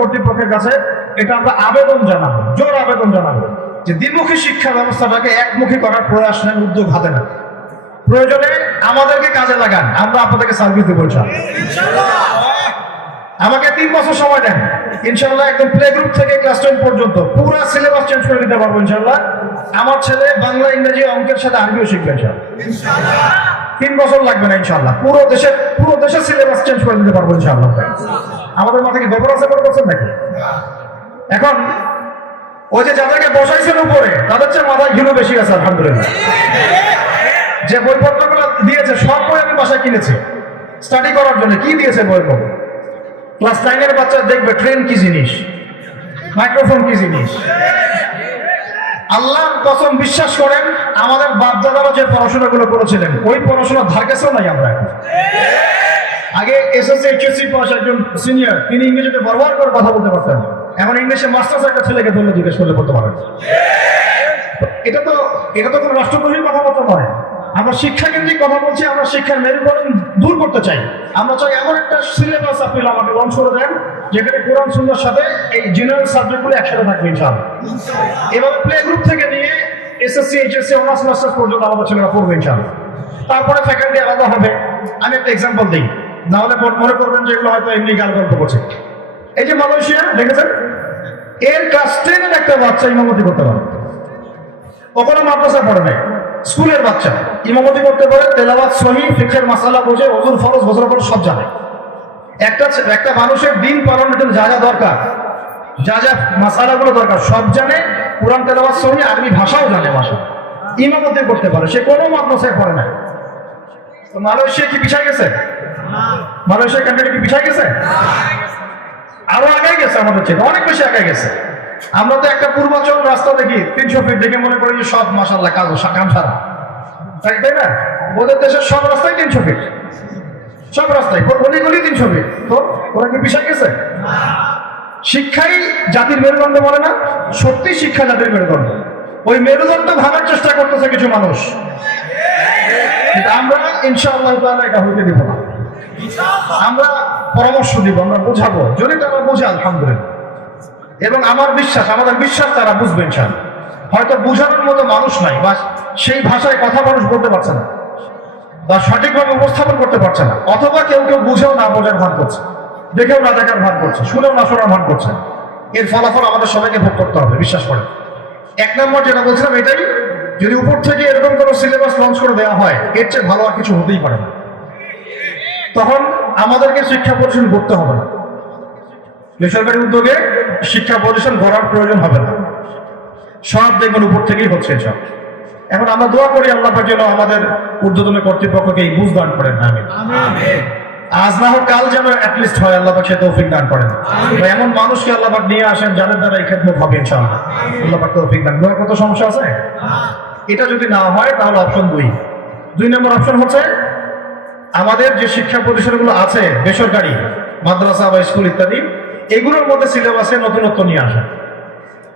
কর্তৃপক্ষের কাছে এটা আমরা আবেদন জানাবো, জোর আবেদন জানাবো যে দ্বিমুখী শিক্ষা ব্যবস্থাটাকে একমুখী করার প্রয়াস নেন, উদ্যোগ হাতে নেন। প্রয়োজনে আমাদেরকে কাজে লাগান, আমরা আপনাদেরকে সার্ভিস দেবো ইনশাআল্লাহ। আমাকে 3 বছর সময় দেন, ইনশাআল্লাহ একদম প্লে গ্রুপ থেকে ক্লাস 10 পর্যন্ত পুরো সিলেবাস চেঞ্জ করে দিতে পারবো ইনশাআল্লাহ। আমার ছেলে বাংলা, ইংরেজি, অঙ্কের সাথে আরবিও শিখবে ইনশাআল্লাহ। 3 বছর লাগবে না ইনশাআল্লাহ, পুরো দেশের সিলেবাস চেঞ্জ করে দিতে পারবো ইনশাআল্লাহ। আমাদের মাথায় কি গোবর আছে করছেন নাকি? এখন ওই যে যাদেরকে বসাইছেন উপরে, তাদের চেয়ে মাথায় ঘিরু বেশি আছে আলহামদুলিল্লাহ। যে বইপত্রগুলো দিয়েছে সব বই আমি বাসায় কিনেছি স্টাডি করার জন্য। কি দিয়েছে বইপত্র? ক্লাস 9 এর বাচ্চা দেখবে ট্রেন কি জিনিস, মাইক্রোফোন কি জিনিস। আল্লাহর কসম বিশ্বাস করেন, আমাদের বাপ-দাদারা যে পড়াশোনাগুলো করেছিলেন ওই পড়াশোনার ধার কাছেও নাই আমরা এখন। আগে এসএসসি এইচএসসি পাস একজন সিনিয়র, তিনি ইংরেজিতে বরবার করে কথা বলতে পারতেন, এখন ইংলিশে মাস্টার্স একটা ছেলেকে ধরলে জিজ্ঞেস করলে বলতে পারেন। এটা তো কোনো রাষ্ট্রদ্রোহী কথাবার্তা নয়। আমরা শিক্ষা কেন্দ্রিক কথা বলছি, আমরা শিক্ষার মেরুকরণ দূর করতে চাই। আমরা চাই এমন একটা সিলেবাস আপনি আমাকে লঞ্চ করে দেন যেখানে কোরআন সুন্নাহর সাথে এই জেনারেল সাবজেক্টগুলো একসাথে থাকবে ইনশাআল্লাহ। এভাবে প্লে গ্রুপ থেকে নিয়ে এসএসসি এইচএসসি অনার্স মাস্টার্স পর্যন্ত আমাদের ছেলেরা পড়বে ইনশাআল্লাহ। তারপরে ফ্যাকাল্টি আলাদা হবে। আমি একটা এক্সাম্পল দিই, না হলে মনে করবেন যে এগুলো হয়তো এমনি গাল গল্প করছে। এই যে মালয়েশিয়া দেখেছেন, এর ক্লাস 10 এর একটা বাচ্চা ইমামতি করতে পারে। ও কোনো মাদ্রাসা পড়ে নাই, স্কুলের বাচ্চা ইমামতি করতে পারে, তেলাওয়াত সহিহ, ফিকহের মাসালা বোঝে, ওযুর ফরজ গোসল ফরজ সব জানে। একটা মানুষের দিন পালনের জন্য যা যা দরকার, যা যা মাসালাগুলো দরকার সব জানে, কোরআন তেলাওয়াত সহিহ, আরবি ভাষাও জানে, ভাষা ইমামতি করতে পারে। সে কোনো মাদ্রাসায় পড়ে নাই। তো মালয়েশিয়া কি পিছায় গেছে? মালয়েশিয়া কান্ট্রি কি পিছায় গেছে? আরো আগে গেছে, আমাদের থেকে অনেক বেশি আগে গেছে। আমরা তো একটা পূর্বাচল রাস্তা দেখি 300 ফিট, দেখে মনে করি যে সব মাশাআল্লাহ কাম সারা, তাই না? ওদের দেশের সব রাস্তায় 300 ফিট, সব রাস্তায় গলি 300 ফিট। তো ওরা কি পিছায় গেছে? শিক্ষাই জাতির মেরুদণ্ড বলে না? সত্যি শিক্ষা জাতির মেরুদণ্ড। ওই মেরুদণ্ড ভাঙার চেষ্টা করতেছে কিছু মানুষ, কিন্তু আমরা ইনশাআল্লাহ তাআলা এটা হইতে দিব না। আমরা পরামর্শ দিব, আমরা বোঝাবো, যদি তারা বোঝে আলহামদুলিল্লাহ। এবং আমার বিশ্বাস, আমাদের বিশ্বাস তারা বুঝবে ইনশাআল্লাহ। হয়তো বোঝানোর মতো মানুষ নাই, বা সেই ভাষায় কথা মানুষ বলতে পারছে না, বা সঠিকভাবে উপস্থাপন করতে পারছে না, অথবা কেউ বুঝেও না বোঝার ভান করছে, দেখেও না দেখার ভান করছে, শুনেও না শোনার ভান করছে। এর ফলাফল আমাদের সবাইকে ভোগ করতে হবে, বিশ্বাস করে। 1 নম্বর যেটা বলছিলাম এটাই, যদি উপর থেকে এরকম কোনো সিলেবাস লঞ্চ করে দেওয়া হয়, এর চেয়ে ভালো আর কিছু হতেই পারে না। তখন আমাদেরকে শিক্ষা প্রতিষ্ঠান করতে হবে না, বেসরকারি উদ্যোগে শিক্ষা প্রতিষ্ঠান গড়ার প্রয়োজন হবে না, সব দেখবেন উপর থেকেই হচ্ছে সব। এখন আমরা দোয়া করি আল্লাহ পাক যেন আমাদের ঊর্ধ্বতন কর্তৃপক্ষকে এই বুঝ দান করেন। আমিন। আজ না হোক কাল যেন অ্যাটলিস্ট হয়, আল্লাহ পাক সে তৌফিক দান করেন। এমন মানুষকে আল্লাহ পাক নিয়ে আসেন যাদের দ্বারা এই খেদমত হবে ইনশাআল্লাহ। আল্লাহ পাক তৌফিক দান করেন। কত সমস্যা আছে, এটা যদি না হয় তাহলে অপশন 2 নম্বর অপশন হচ্ছে, আমাদের যে শিক্ষা প্রতিষ্ঠানগুলো আছে বেসরকারি, মাদ্রাসা বা স্কুল ইত্যাদি, এগুলোর মধ্যে সিলেবাসে নতুনত্ব নিয়ে আসা।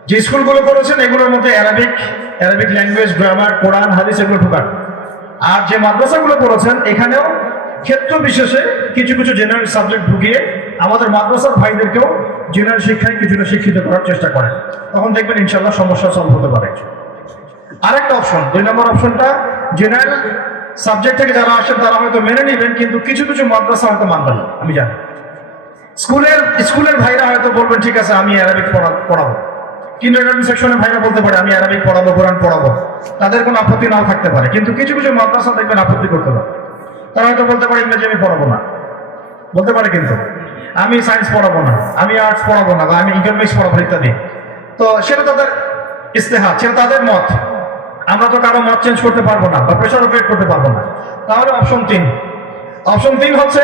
যে স্কুলগুলো করেছেন এগুলোর মধ্যে অ্যারাবিক ল্যাঙ্গুয়েজ, গ্রামার, কোরআন, হাদিস এগুলো ঢোকান। আর যে মাদ্রাসাগুলো করেছেন এখানেও ক্ষেত্র বিশেষে কিছু জেনারেল সাবজেক্ট ঢুকিয়ে আমাদের মাদ্রাসার ভাইদেরকেও জেনারেল শিক্ষায় কিছুটা শিক্ষিত করার চেষ্টা করেন। তখন দেখবেন ইনশাআল্লাহ সমস্যা সলভ হতে পারে। আরেকটা অপশন, 2 নম্বর অপশনটা, জেনারেল সাবজেক্ট থেকে যারা আসেন তারা হয়তো মেনে নেবেন, কিন্তু কিছু মাদ্রাসা হয়তো মানবেন না, আমি জানি। স্কুলের ভাইরা হয়তো বলবেন ঠিক আছে আমি অ্যারাবিক পড়াবো, কিন্ডারগার্টেন সেকশনের ভাইরা বলতে পারে আমি অ্যারাবিক পড়াবো, কোরআন পড়াবো, তাদের কোনো আপত্তি নাও থাকতে পারে। কিন্তু কিছু মাদ্রাসা দেখবেন আপত্তি করতে পারে, তারা হয়তো বলতে পারে ইংরেজি আমি পড়াবো না, বলতে পারে কিন্তু আমি সায়েন্স পড়াবো না, আমি আর্টস পড়াবো না, বা আমি ইকোনমিক্স পড়াবো ইত্যাদি। তো সেটা তাদের ইস্তেহাদ, সেটা তাদের মত, আমরা তো কারো মত চেঞ্জ করতে পারবো না বা প্রেশার ক্রিয়েট করতে পারবো না। তাহলে অপশন 3 হচ্ছে,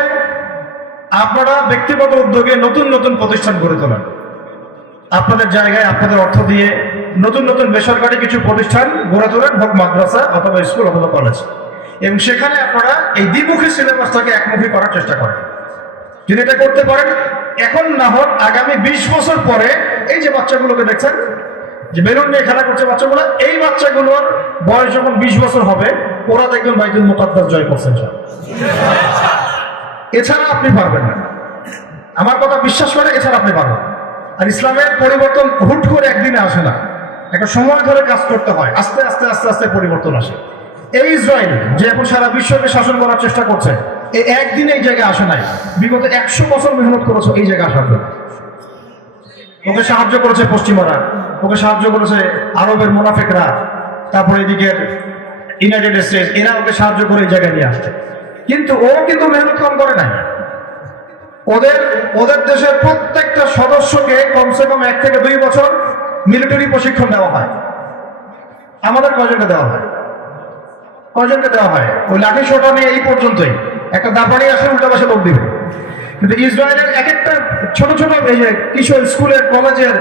আপনারা ব্যক্তিগত উদ্যোগে নতুন প্রতিষ্ঠান গড়ে তোলেন, আপনাদের জায়গায় আপনাদের অর্থ দিয়ে নতুন বেসরকারি কিছু প্রতিষ্ঠান গড়ে তোলেন, হোক মাদ্রাসা অথবা স্কুল অথবা কলেজ, এবং সেখানে আপনারা এই দ্বিমুখী সিলেবাসটাকে একমুখী করার চেষ্টা করেন। যদি এটা করতে পারেন, এখন না হোক আগামী 20 বছর পরে এই যে বাচ্চাগুলোকে দেখছেন যে বেলুন নিয়ে খেলা করছে বাচ্চাগুলো, এই বাচ্চাগুলোর বয়স যখন 20 বছর হবে, ওরা দেখবেন বাইতুল মুকাদ্দাস জয় করছেন। এছাড়া আপনি পারবেন না, আমার কথা বিশ্বাস করে, এছাড়া আপনি পারবেন। আর ইসলামের পরিবর্তন হুট করে একদিনে আসে না, একটা সময় ধরে কাজ করতে হয়, আস্তে আস্তে আস্তে আস্তে পরিবর্তন আসে। এই ইসরায়েল যে এখন সারা বিশ্বকে শাসন করার চেষ্টা করছে, এই একদিনে এই জায়গায় আসে নাই, বিগত 100 বছর মেহনত করেছে এই জায়গায় আসার জন্য। ওকে সাহায্য করেছে পশ্চিমারা, ওকে সাহায্য করেছে আরবের মুনাফিকরা, তারপরে এদিকের ইউনাইটেড স্টেটস, এরা ওকে সাহায্য করে এই জায়গায় নিয়ে আসছে। কিন্তু ও কিন্তু মেহনত কম করে নাই। ওদের দেশের প্রত্যেকটা সদস্যকে কমসে কম 1 থেকে 2 বছর মিলিটারি প্রশিক্ষণ দেওয়া হয়। আমাদের কয়জনকে দেওয়া হয়? ওই লাঠি সোটা নিয়ে এই পর্যন্তই, একটা দাপাড়ি আসে উল্টা পাশে লোক দিবে। কিন্তু ইসরায়েলের এক একটা ছোট ছোট এই যে কিশোর স্কুলের কলেজের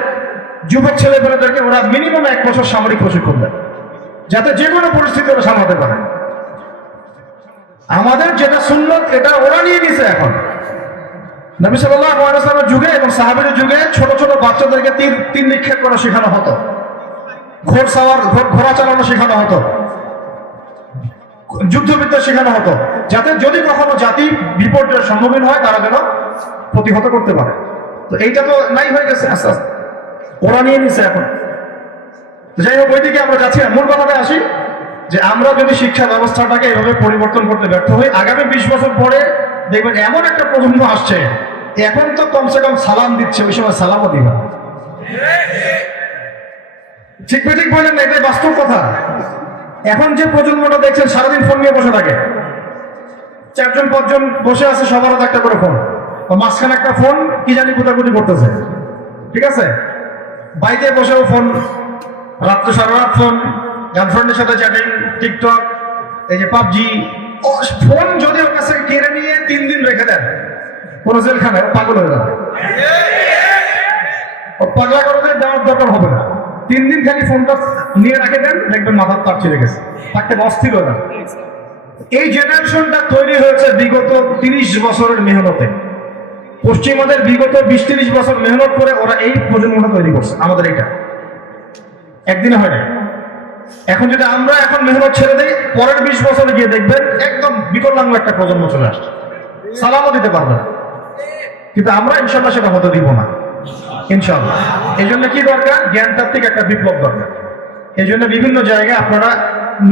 যুবক ছেলেপেলেদেরকে ওরা মিনিমাম 1 বছর সামরিক প্রশিক্ষণ দেয়, যাতে যে কোনো পরিস্থিতি ওরা সামলাতে পারে। আমাদের যেটা সুন্নত এটা ওরা নিয়ে নিছে এখন। নবী সাল্লাল্লাহু আলাইহি ওয়াসাল্লামের যুগে এবং সাহাবীদের যুগে ছোট ছোট বাচ্চাদেরকে তীর নিক্ষেপ করা শেখানো হতো, ঘোড়া চালানো শেখানো হতো, যুদ্ধবিদ্যা শেখানো হতো, যাতে যদি কখনো জাতি বিপর্যয়ের সম্মুখীন হয় তারা যেন প্রতিহত করতে পারে। তো এইটা তো নাই হয়ে গেছে আস্তে আস্তে, ওরা নিয়ে নিছে এখন। যাই হোক, ওইদিকে আমরা যাচ্ছি না, মূল কথাতে আসি যে আমরা যদি শিক্ষা ব্যবস্থাটাকে এভাবে পরিবর্তন করতে ব্যর্থ হই, আগামী 20 বছর পরে দেখবেন এমন একটা প্রজন্ম আসছে, এখন তো কমসে কম সালাম দিচ্ছে, ওই সময় সালামও দিবা। ঠিক বলেন না, এটাই বাস্তব কথা। এখন যে প্রজন্মটা দেখছেন সারাদিন ফোন নিয়ে বসে থাকে, 4-5 জন বসে আছে, সবার হাতে একটা করে ফোন, মাঝখানে একটা ফোন কি জানি কোথাকুতি করতেছে, ঠিক আছে? বাইকে বসেও ফোন, রাত্রে সারা রাত ফোন, গার্লফ্রেন্ডের সাথে চ্যাটিং, টিকটক, এই যে পাবজি। ফোন যদি ওর কাছে কেড়ে নিয়ে 3 দিন রেখে দেন কোন জেলখানায়, পাগল হয়ে যাবে। পাগলা করে দেওয়ার দরকার হবে না, 3 দিন খালি ফোনটা নিয়ে রেখে দেন, দেখবেন মাথার তার ছিঁড়ে গেছে, থাকতে অস্থির হয়ে যাবে। এই জেনারেশনটা তৈরি হয়েছে বিগত 30 বছরের মেহনতে। পশ্চিমাদের বিগত 20-30 বছর মেহনত করে ওরা এই প্রজন্মটা তৈরি করছে। আমাদের এটা একদিনে হয় না। এখন যদি আমরা এখন মেহনত ছেড়ে দিই, পরের 20 বছরে গিয়ে দেখবেন একদম বিকলাঙ্গ একটা প্রজন্ম চলে আসছে, সালামও দিতে পারবে না। কিন্তু আমরা ইনশাল্লাহ সেটা হতে দিব না, ইনশাল্লাহ। এই জন্য কি দরকার? জ্ঞানতাত্ত্বিক একটা বিপ্লব দরকার। এই জন্য বিভিন্ন জায়গায় আপনারা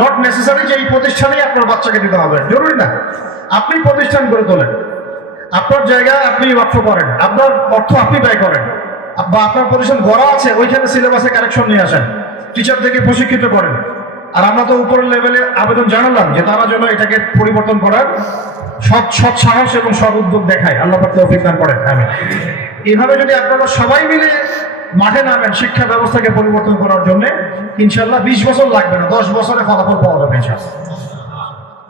নট নেসেসারি যে এই প্রতিষ্ঠানেই আপনার বাচ্চাকে দিতে হবে, জরুরি না। আপনি প্রতিষ্ঠান গড়ে তোলেন, আপনার জায়গায় আপনি ওয়াকফ করেন, আপনার অর্থ আপনি ব্যয় করেন, বা আপনার প্রতিষ্ঠান গড়া আছে ওইখানে সিলেবাসে কারেকশন নিয়ে আসেন, টিচারদেরকে প্রশিক্ষিত করেন। আর আমরা তো উপরের লেভেলে আবেদন জানালাম যে তারা যেন এটাকে পরিবর্তন করার সৎ সাহস এবং সৎ উদ্যোগ দেখায়। আল্লাহ পাক তৌফিক দান করেন, আমিন। এইভাবে যদি আপনারা সবাই মিলে মাঠে নামেন শিক্ষা ব্যবস্থাকে পরিবর্তন করার জন্য, ইনশাল্লাহ 20 বছর লাগবে না, 10 বছরে ফলাফল পাওয়া যাবে ইনশাল্লাহ।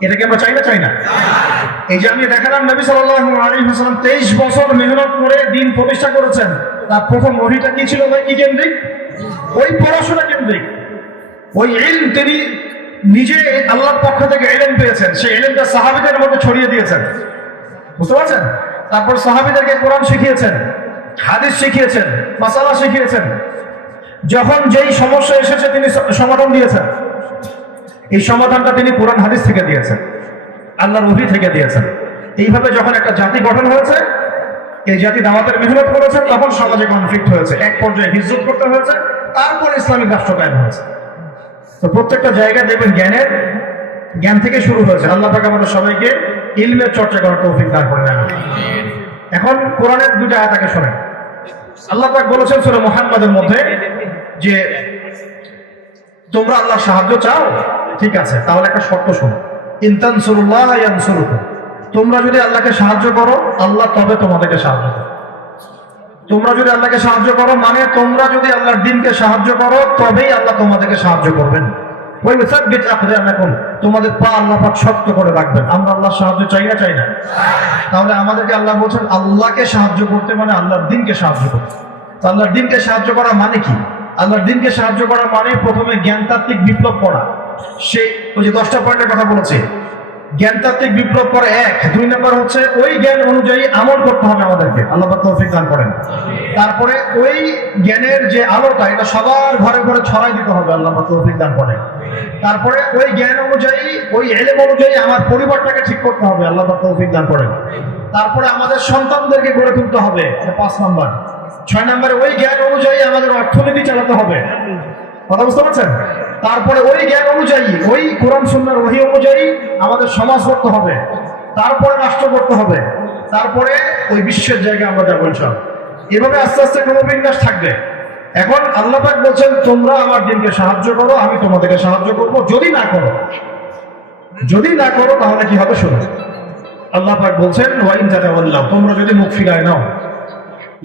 এটাকে আমরা চাই না? এই যে আমি দেখালাম নবী সাল্লাল্লাহু আলাইহি ওয়াসাল্লাম 23 বছর মেহনত করে দিন প্রতিষ্ঠা করেছেন। তার প্রথম ওহীটা কি ছিল ভাই? কি কেন্দ্রিক? ওই পড়াশোনা কেন্দ্রিক। ওই ইলম তিনি নিজে আল্লাহর পক্ষ থেকে ইলম পেয়েছেন, সেই ইলমটা সাহাবীদের মধ্যে ছড়িয়ে দিয়েছেন, বুঝতে পারছেন? তারপর সাহাবীদেরকে কোরআন শিখিয়েছেন, হাদিস শিখিয়েছেন, মাসালা শিখিয়েছেন। যখন যেই সমস্যা এসেছে তিনি সমাধান দিয়েছেন। এই সমাধানটা তিনি কোরআন হাদিস থেকে দিয়েছেন, আল্লাহর ওহী থেকে দিয়েছেন। এইভাবে যখন একটা জাতি গঠন হয়েছে, এই জাতি দাওয়াতের মেহনত করেছে, তখন সমাজে কনফ্লিক্ট হয়েছে, এক পর্যায়ে হিজরত করতে হয়েছে, তারপর ইসলামিক রাষ্ট্র কায়েম হয়েছে। তো প্রত্যেকটা জায়গায় দেখবেন জ্ঞান থেকে শুরু হয়েছে। আল্লাহ পাক আমাদের সবাইকে ইলমের চর্চা করার তৌফিক দান করেন। এখন কোরআনের 2টা আয়াত আগে শোনেন। আল্লাহ পাক বলেছেন সূরা মুহাম্মাদের মধ্যে যে তোমরা আল্লাহর সাহায্য চাও, ঠিক আছে, তাহলে একটা শর্ত শোনো, ইন তানসুরুল্লাহ ইয়ানসুরুকুম। তোমরা যদি আল্লাহকে সাহায্য করো, আল্লাহ তবে তোমাদেরকে সাহায্য করবে। তোমরা যদি আল্লাহকে সাহায্য করো মানে তোমরা যদি আল্লাহর দ্বীনকে সাহায্য করো, তবেই আল্লাহ তোমাদেরকে সাহায্য করবেন। ওই মুসাব্বিত আকদামাকুম, তোমাদের পা আল্লাহ পাক শক্ত করে রাখবেন। আমরা আল্লাহর সাহায্য চাই না? তাহলে আমাদেরকে আল্লাহ বলছেন আল্লাহকে সাহায্য করতে মানে আল্লাহর দ্বীনকে সাহায্য করতে। তো আল্লাহর দ্বীনকে সাহায্য করা মানে কি? আল্লাহর দ্বীনকে সাহায্য করা মানে প্রথমে জ্ঞানতাত্ত্বিক বিপ্লব করা। সেই ওই যে 10টা পয়েন্টের কথা বলেছে, জ্ঞানতাত্ত্বিক বিপ্লব করে 1। 2 নম্বর হচ্ছে ওই জ্ঞান অনুযায়ী আমল করতে হবে আমাদেরকে, আল্লাহ পাক তৌফিক দান করেন। তারপরে ওই জ্ঞানের যে আলোটা এটা সবার ঘরে ঘরে ছড়াই দিতে হবে, আল্লাহ পাক তৌফিক দান করেন। তারপরে ওই জ্ঞান অনুযায়ী, ওই ইলম অনুযায়ী আমার পরিবারটাকে ঠিক করতে হবে, আল্লাহ পাক তৌফিক দান করেন। তারপরে আমাদের সন্তানদেরকে গড়ে তুলতে হবে, 5 নম্বর। 6 নম্বরে ওই জ্ঞান অনুযায়ী আমাদের অর্থনীতি চালাতে হবে, কথা বুঝতে পারছেন? তারপরে ওই জ্ঞান অনুযায়ী, ওই কোরআন সুন্নাহর ওহী অনুযায়ী আমাদের সমাজ করতে হবে, তারপরে রাষ্ট্র করতে হবে, তারপরে ওই বিশ্বের জায়গায় আমরা যাবো ইনশাআল্লাহ। এভাবে আস্তে আস্তে ক্রমবিন্যাস থাকবে। এখন আল্লাহ পাক বলছেন তোমরা আমার দিনকে সাহায্য করো, আমি তোমাদেরকে সাহায্য করবো। যদি না করো তাহলে কি হবে শুনো। আল্লাহ পাক বলছেন ওয়াইন তাতাওয়াল্লাও, তোমরা যদি মুখ ফিরায় নাও